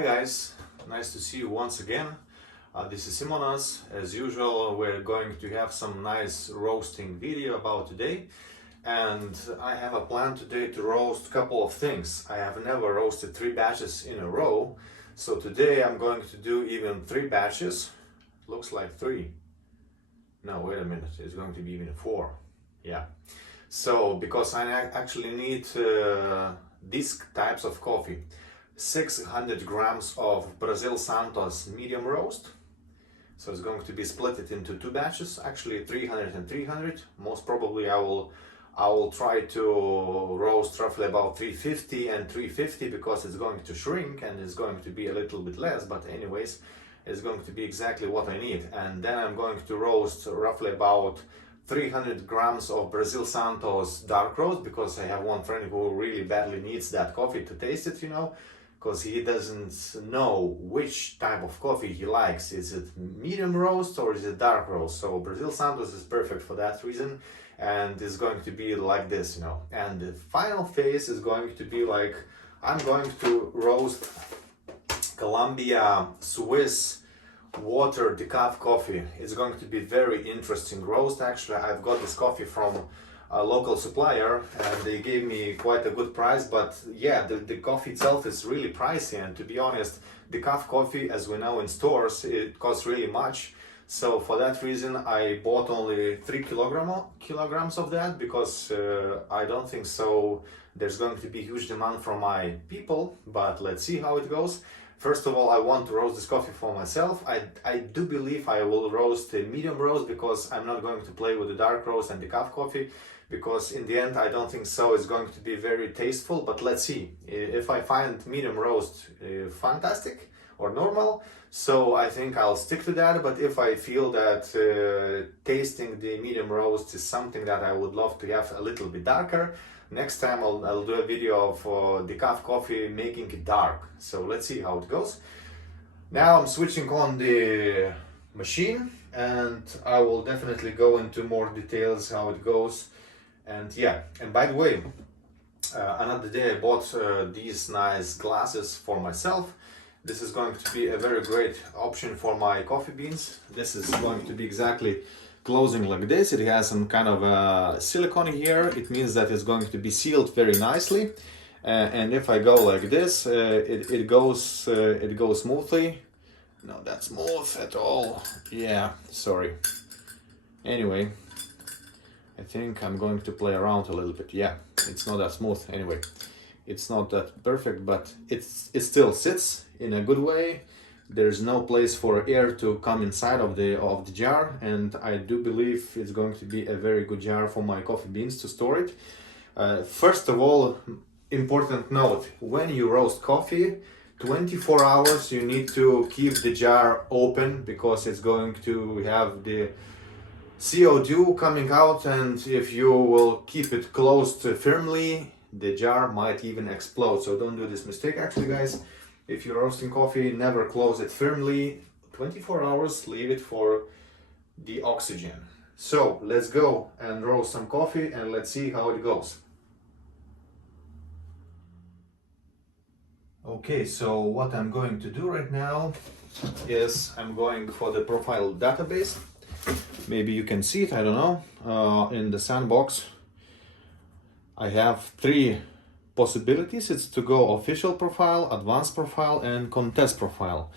Hi guys, nice to see you once again. This is Simonezzi. As usual, we're going to have some nice roasting video about today. And I have a plan today to roast a couple of things. I have never roasted 3 batches in a row. So today I'm going to do even 3 batches. Looks like 3. No, wait a minute, it's going to be even 4. Yeah. So, because I actually need these types of coffee. 600 grams of Brazil Santos medium roast. So it's going to be split it into 2 batches, actually 300 and 300. Most probably I will try to roast roughly about 350 and 350 because it's going to shrink and it's going to be a little bit less, but anyways, it's going to be exactly what I need. And then I'm going to roast roughly about 300 grams of Brazil Santos dark roast, because I have one friend who really badly needs that coffee to taste it, you know, because he doesn't know which type of coffee he likes. Is it medium roast or is it dark roast? So Brazil Santos is perfect for that reason, and it's going to be like this, you know. And the final phase is going to be like, I'm going to roast Colombia Swiss Water decaf coffee. It's going to be very interesting roast. Actually, I've got this coffee from a local supplier and they gave me quite a good price, but yeah, the coffee itself is really pricey, and to be honest, decaf coffee, as we know in stores, it costs really much. So for that reason I bought only 3 kilograms of that, because I don't think so there's going to be huge demand from my people, but let's see how it goes. First of all, I want to roast this coffee for myself. I do believe I will roast a medium roast, because I'm not going to play with the dark roast and decaf coffee, because in the end I don't think so it's going to be very tasteful. But let's see. If I find medium roast fantastic or normal, so I think I'll stick to that. But if I feel that tasting the medium roast is something that I would love to have a little bit darker, next time I'll do a video of decaf coffee making it dark. So let's see how it goes. Now I'm switching on the machine and I will definitely go into more details how it goes. And yeah, and by the way, another day I bought these nice glasses for myself. This is going to be a very great option for my coffee beans. This is going to be exactly closing like this. It has some kind of silicone here. It means that it's going to be sealed very nicely. And if I go like this, it goes smoothly. Not that smooth at all. Yeah, sorry. Anyway, I think I'm going to play around a little bit. Yeah, it's not that smooth. Anyway, it's not that perfect, but it still sits in a good way. There's no place for air to come inside of the jar, and I do believe it's going to be a very good jar for my coffee beans to store it. First of all, important note: when you roast coffee, 24 hours you need to keep the jar open, because it's going to have the CO2 coming out, and if you will keep it closed firmly, the jar might even explode. So don't do this mistake, actually, guys. If you're roasting coffee, never close it firmly. 24 hours, leave it for the oxygen. So let's go and roast some coffee and let's see how it goes. Okay, so what I'm going to do right now is I'm going for the profile database. Maybe you can see it, I don't know. In the sandbox, I have 3 possibilities. It's to go official profile, advanced profile, and contest profile,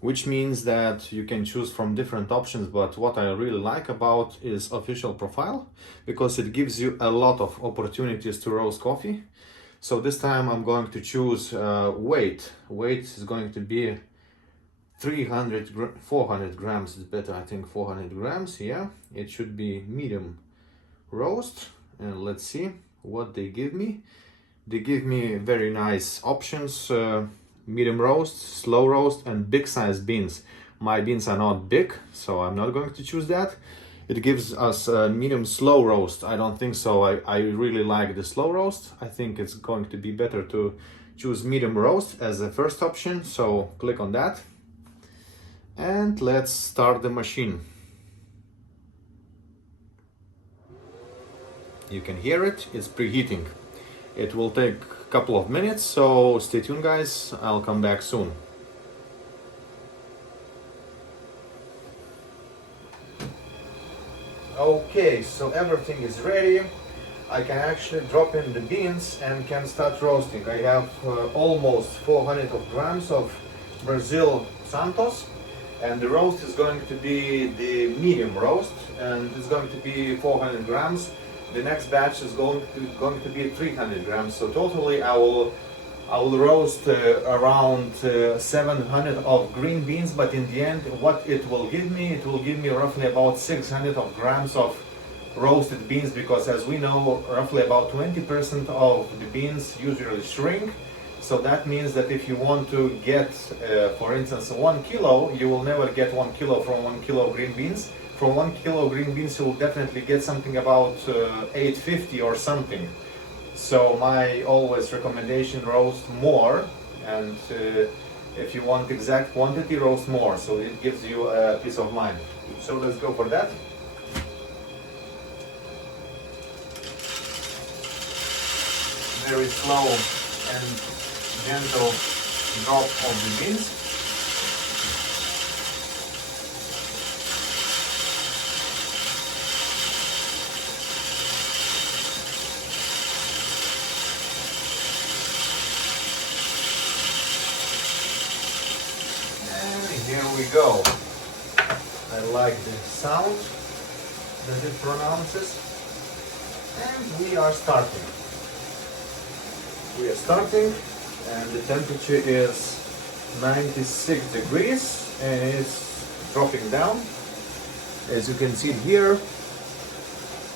which means that you can choose from different options. But what I really like about is official profile, because it gives you a lot of opportunities to roast coffee. So this time I'm going to choose weight. Weight is going to be 400 grams is better, I think. 400 grams, yeah. It should be medium roast, and let's see what they give me. They give me very nice options: medium roast, slow roast, and big size beans. My beans are not big, so I'm not going to choose that. It gives us a medium slow roast. I don't think so. I really like the slow roast. I think it's going to be better to choose medium roast as the first option. So click on that. And let's start the machine. You can hear it, it's preheating. It will take a couple of minutes, so stay tuned, guys. I'll come back soon. Okay, so everything is ready. I can actually drop in the beans and can start roasting. I have almost 400 grams of Brazil Santos, and the roast is going to be the medium roast, and it's going to be 400 grams. The next batch is going to be 300 grams. So totally I will roast around 700 of green beans, but in the end what it will give me roughly about 600 of grams of roasted beans, because as we know, roughly about 20% of the beans usually shrink. So that means that if you want to get for instance 1 kilo, you will never get 1 kilo from 1 kilo of green beans. From 1 kilo of green beans you will definitely get something about 850 or something. So my always recommendation, roast more, and if you want exact quantity, roast more, so it gives you a peace of mind. So let's go for that. Very slow and gentle drop of the beans. Here we go. I like the sound that it pronounces. And we are starting. And the temperature is 96 degrees and it's dropping down. As you can see here,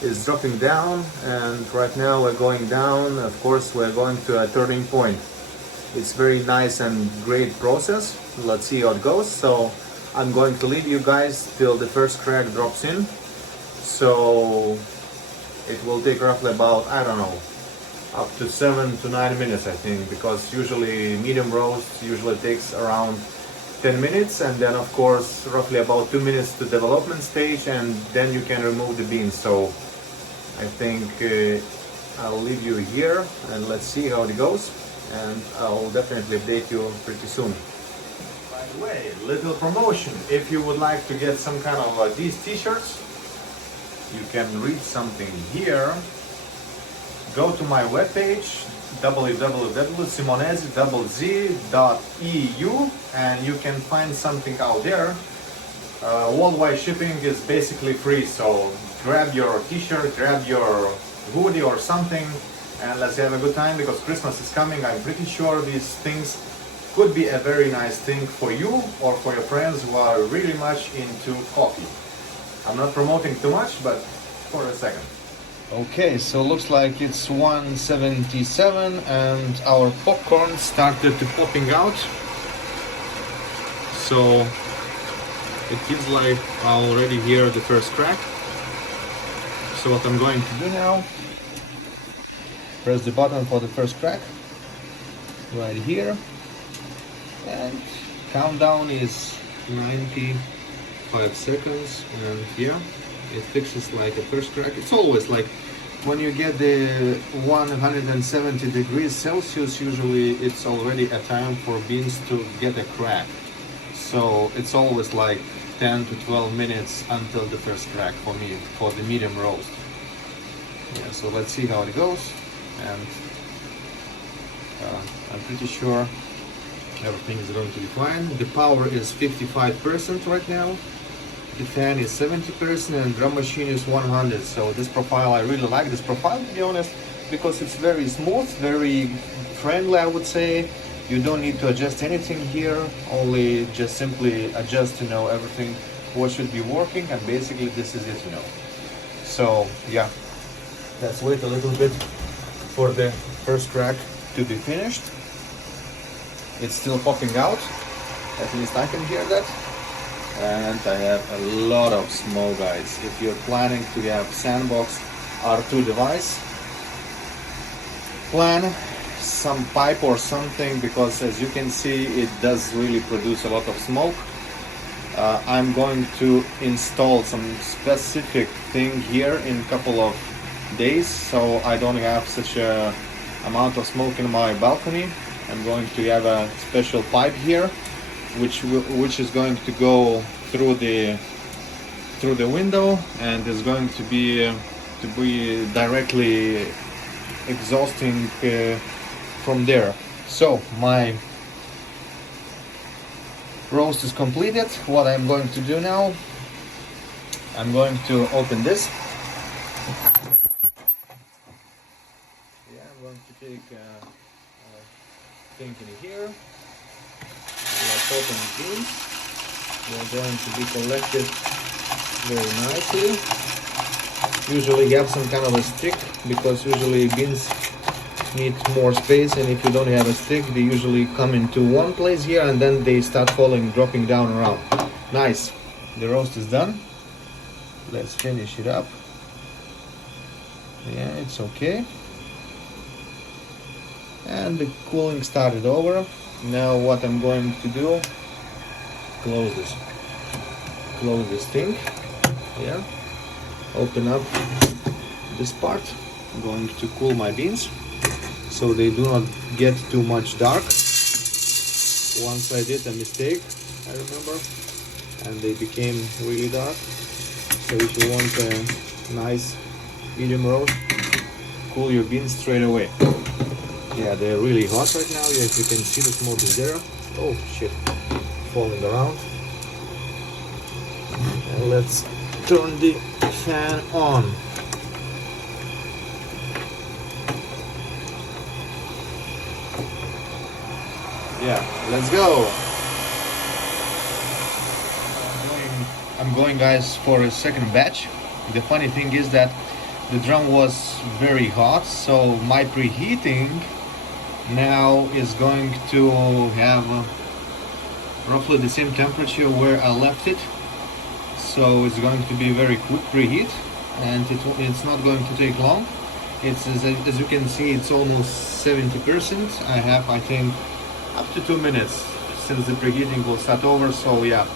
it's dropping down, and right now we're going down. Of course, we're going to a turning point. It's very nice and great process. Let's see how it goes. So I'm going to leave you guys till the first crack drops in. So it will take roughly about, I don't know, up to 7 to 9 minutes, I think, because usually medium roast usually takes around 10 minutes, and then of course roughly about 2 minutes to development stage, and then you can remove the beans. So I think I'll leave you here and let's see how it goes, and I'll definitely update you pretty soon. By the way, little promotion: if you would like to get some kind of these t-shirts, you can read something here. Go to my webpage www.simonezzi.eu and you can find something out there. Worldwide shipping is basically free, so grab your t-shirt, grab your hoodie or something, and let's have a good time, because Christmas is coming. I'm pretty sure these things could be a very nice thing for you or for your friends who are really much into coffee. I'm not promoting too much, but for a second. Okay, so looks like it's 1:77 and our popcorn started to popping out. So it feels like I already hear the first crack. So what I'm going to do now, press the button for the first crack right here, and countdown is 95 seconds, and yeah, it fixes like a first crack. It's always like when you get the 170 degrees Celsius, usually it's already a time for beans to get a crack. So it's always like 10 to 12 minutes until the first crack for me, for the medium roast. Yeah, so let's see how it goes, and I'm pretty sure everything is going to be fine. The power is 55% right now. The fan is 70% and drum machine is 100. So this profile, I really like this profile, to be honest, because it's very smooth, very friendly, I would say. You don't need to adjust anything here, only just simply adjust to know everything what should be working, and basically this is it, you know. So yeah, let's wait a little bit for the first crack to be finished. It's still popping out, at least I can hear that. And I have a lot of smoke, guys. If you're planning to have sandbox R2 device, plan some pipe or something, because as you can see, it does really produce a lot of smoke. I'm going to install some specific thing here in a couple of days, so I don't have such a amount of smoke in my balcony. I'm going to have a special pipe here which is going to go through the through the window, and it's going to be directly exhausting from there. So my roast is completed. What I'm going to do now, I'm going to open this. Yeah, I'm going to take thing in here. Let's open the beans. They're going to be collected very nicely. Usually you have some kind of a stick, because usually beans need more space, and if you don't have a stick, they usually come into one place here and then they start falling, dropping down around. Nice. The roast is done. Let's finish it up. Yeah, it's okay. And the cooling started over. Now what I'm going to do, close this thing. Yeah, open up this part. I'm going to cool my beans so they do not get too much dark. Once I did a mistake, I remember, and they became really dark. So if you want a nice medium roast, cool your beans straight away. Yeah, they're really hot right now. Yes, you can see the smoke is there. Oh shit, falling around. And let's turn the fan on. Yeah, let's go. I'm going guys for a second batch. The funny thing is that the drum was very hot, so my preheating now is going to have roughly the same temperature where I left it. So it's going to be very quick preheat, and it's not going to take long. It's as you can see, it's almost 70%. I have, I think, up to 2 minutes since the preheating will start over. So yeah,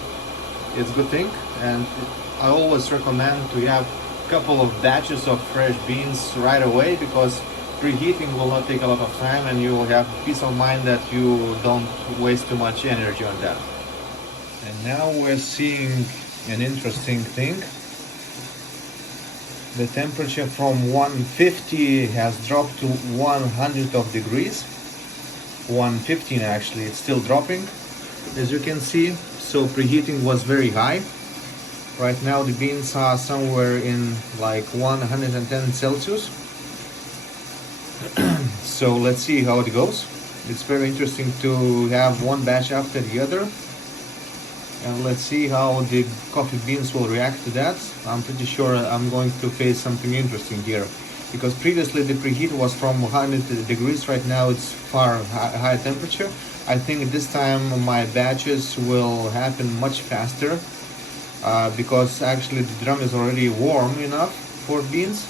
it's a good thing, and I always recommend to have a couple of batches of fresh beans right away, because preheating will not take a lot of time and you will have peace of mind that you don't waste too much energy on that. And now we're seeing an interesting thing. The temperature from 150 has dropped to 100 of degrees. 115 actually, it's still dropping, as you can see. So preheating was very high. Right now the beans are somewhere in like 110 Celsius. So let's see how it goes. It's very interesting to have one batch after the other, and let's see how the coffee beans will react to that. I'm pretty sure I'm going to face something interesting here, because previously the preheat was from 100 degrees. Right now it's far higher temperature. I think this time my batches will happen much faster, because actually the drum is already warm enough for beans,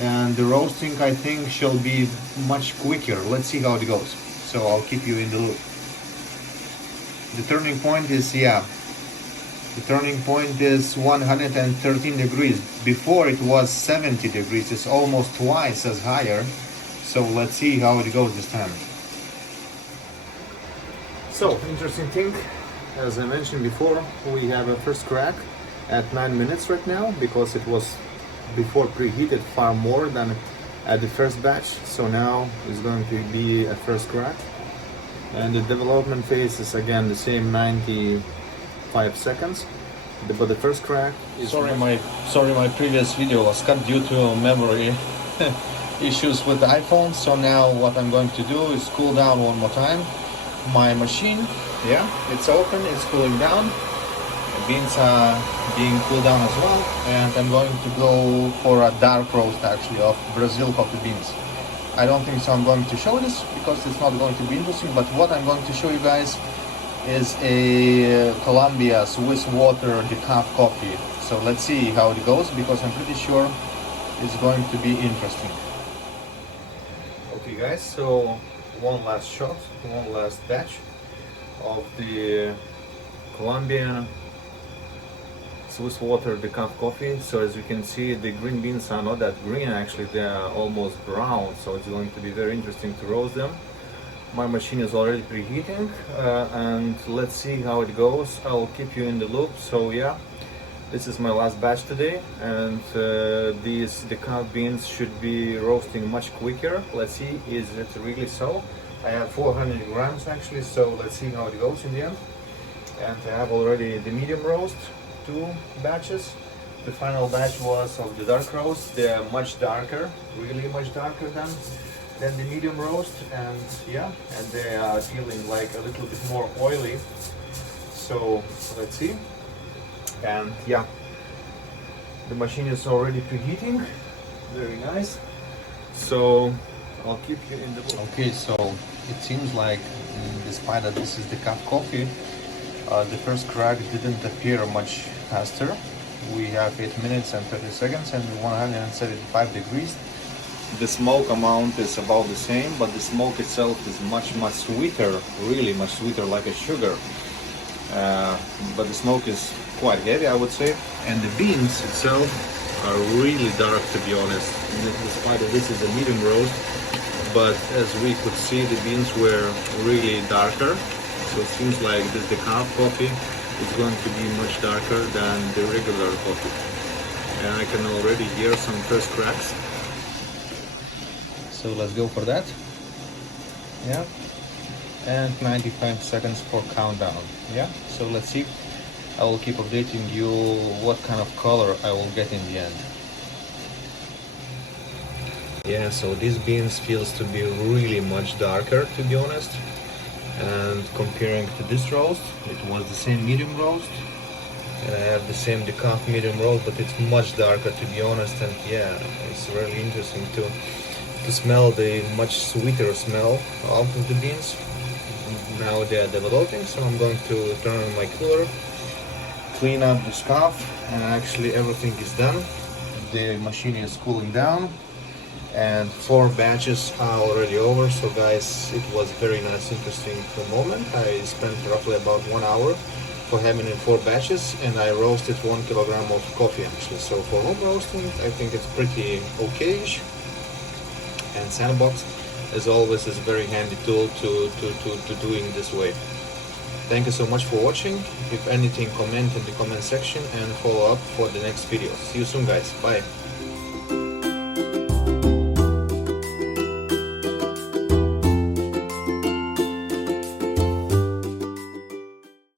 and the roasting I think shall be much quicker. Let's see how it goes. So I'll keep you in the loop. The turning point is, yeah, the turning point is 113 degrees. Before it was 70 degrees. It's almost twice as higher. So let's see how it goes this time. So, interesting thing, as I mentioned before, we have a first crack at 9 minutes right now, because it was before preheated far more than at the first batch. So now it's going to be a first crack, and the development phase is again the same 95 seconds. But the first crack is... Sorry, my previous video was cut due to memory issues with the iPhone. So now what I'm going to do is cool down one more time my machine. Yeah, it's open, it's cooling down. The beans are being cooled down as well, and I'm going to go for a dark roast actually of Brazil coffee beans. I don't think so I'm going to show this because it's not going to be interesting, but what I'm going to show you guys is a Colombia Swiss Water decaf coffee. So let's see how it goes, because I'm pretty sure it's going to be interesting. Okay guys, so one last shot, one last batch of the Colombia Swiss Water decaf coffee. So as you can see, the green beans are not that green, actually they are almost brown, so it's going to be very interesting to roast them. My machine is already preheating, and let's see how it goes. I'll keep you in the loop. So yeah, This is my last batch today, and these decaf beans should be roasting much quicker. Let's see, is it really so? I have 400 grams actually, so let's see how it goes in the end. And I have already the medium roast, 2 batches. The final batch was of the dark roast. They're much darker, really much darker than the medium roast, and yeah, and they are feeling like a little bit more oily. So let's see. And yeah, the machine is already preheating. Very nice. So I'll keep you in the book. Okay, so it seems like despite that this is decaf coffee, the first crack didn't appear much faster. We have 8 minutes and 30 seconds and 175 degrees. The smoke amount is about the same, but the smoke itself is much sweeter, really much sweeter, like a sugar. But the smoke is quite heavy, I would say, and the beans itself are really dark, to be honest. Despite that this is a medium roast, but as we could see, the beans were really darker. So it seems like this decaf coffee is going to be much darker than the regular coffee, and I can already hear some first cracks. So let's go for that. Yeah. And 95 seconds for countdown. Yeah, so let's see. I will keep updating you what kind of color I will get in the end. Yeah, so these beans feels to be really much darker, to be honest. And comparing to this roast, it was the same medium roast, and I have the same decaf medium roast, but it's much darker, to be honest. And yeah, it's really interesting to smell the much sweeter smell out of the beans. Now they are developing, so I'm going to turn on my cooler, clean up the scarf, and actually everything is done. The machine is cooling down, and 4 batches are already over. So guys, it was very nice, interesting moment. I spent roughly about 1 hour for having it 4 batches, and I roasted 1 kilogram of coffee actually. So for home roasting, I think it's pretty okay-ish. And Sandbox, as always, is a very handy tool to doing this way. Thank you so much for watching. If anything, comment in the comment section and follow up for the next video. See you soon, guys. Bye.